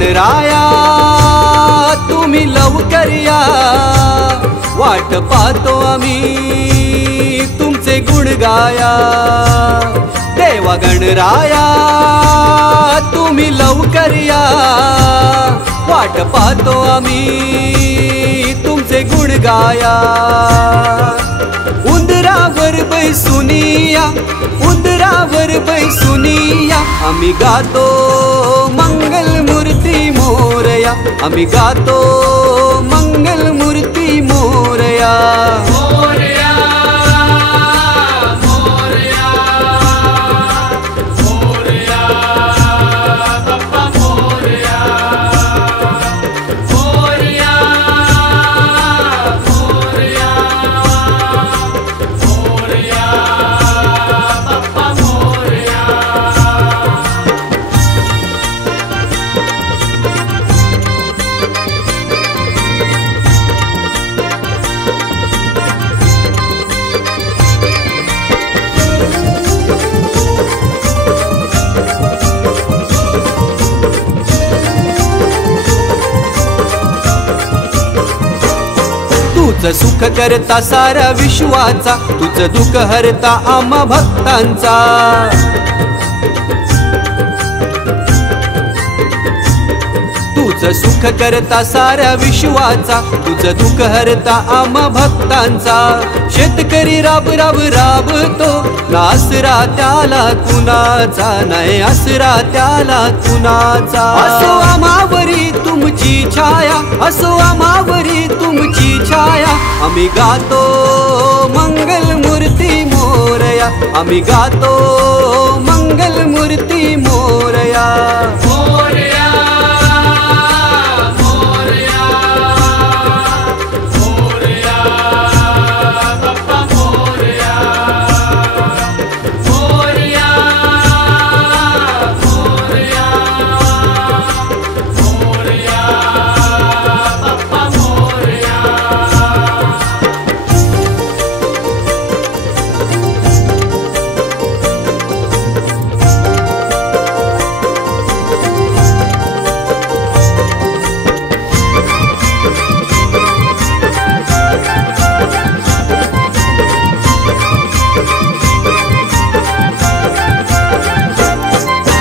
गणराया तुम्ही लवकर या, वाट पाहतो आम्ही तुमचे गुण गाया। देवा गणराया तुम्ही लवकर या, वाट पाहतो आम्ही तुमचे गुण गाया। उंदरावर बैसुनिया, उंदरावर बैसुनिया, आम्ही गातो मंगल मूर्ती मोरया, आम्ही गातो मंगल मूर्ती मोरया। मोरया मोरया मोरया बाप्पा मोरया, मोरया मोरया मोरया बाप्पा मोरया। तुझं सुख करता साऱ्या विश्वाचा, तुझं दुःख हरता आम्हा भक्तांचा। तुझं सुख करता साऱ्या विश्वाचा, तुझं दुःख हरता आम्हा भक्तांचा। शेतकरी राब राब राबतो, ना आसरा त्याला कुणाचा, नाही आसरा त्याला कुणाचा। असो आम्हावरी तुमची छाया, असो आम्हावरी तुमची छाया, आम्ही गातो मंगल मूर्ती मोरया, आम्ही गातो मंगल मूर्ती मोरया। मोरया मोरया मोरया बाप्पा मोरया, मोरया मोरया मोरया बाप्पा मोरया।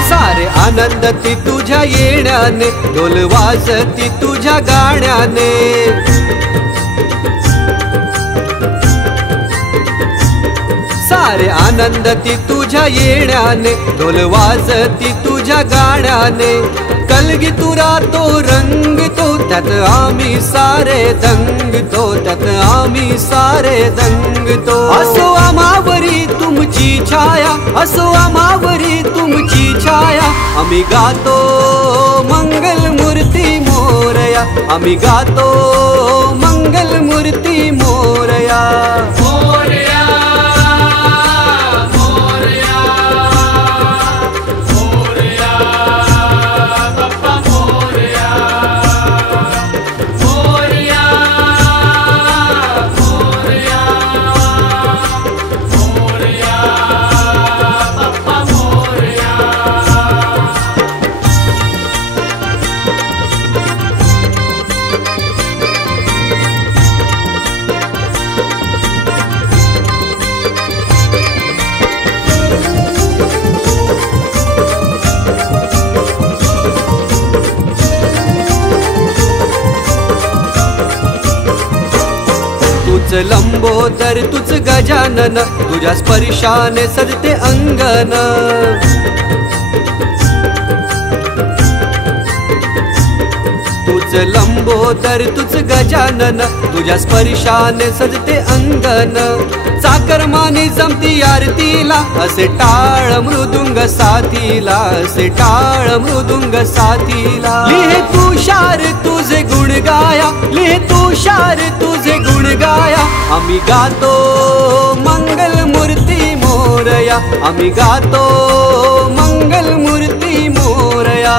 सारे आनंदती तुझ्या येण्याने, ढोल वाजती तुझ्या गाण्याने। सारे आनंदती तुझ्या येण्याने, ढोल वाजती तुझ्या गाण्याने। कलगी तुरा तो रंगतो, त्यात आम्ही सारे दंगतो, त्यात आम्ही सारे दंगतो। असो आम्हावरी तुमची छाया, असो आम्हावरी तुमची छाया, आम्ही गातो मंगल मूर्ती मोरया, आम्ही गातो मंगल मूर्ती मोरया। मोरया मोरया मोरया बाप्पा मोरया, मोरया मोरया मोरया बाप्पा मोरया। तुझ लंबोदर तुझ गजानन, तुझ्या स्पर्शाने सजते अंगन। तुझ लंबोदर तुझ गजानन, तुझ्या स्पर्शाने सजते अंगन। चाकरमाने जमती आरतीला, असे टाळ मृदुंग साथीला, असे टाळ मृदुंग साथीला। लिहे तुषार तुझे गुण गाया, लिहे तुषार तुझे गुण गाया, आम्ही गातो मंगल मूर्ती मोरया, आम्ही गातो मंगल मूर्ती मोरया।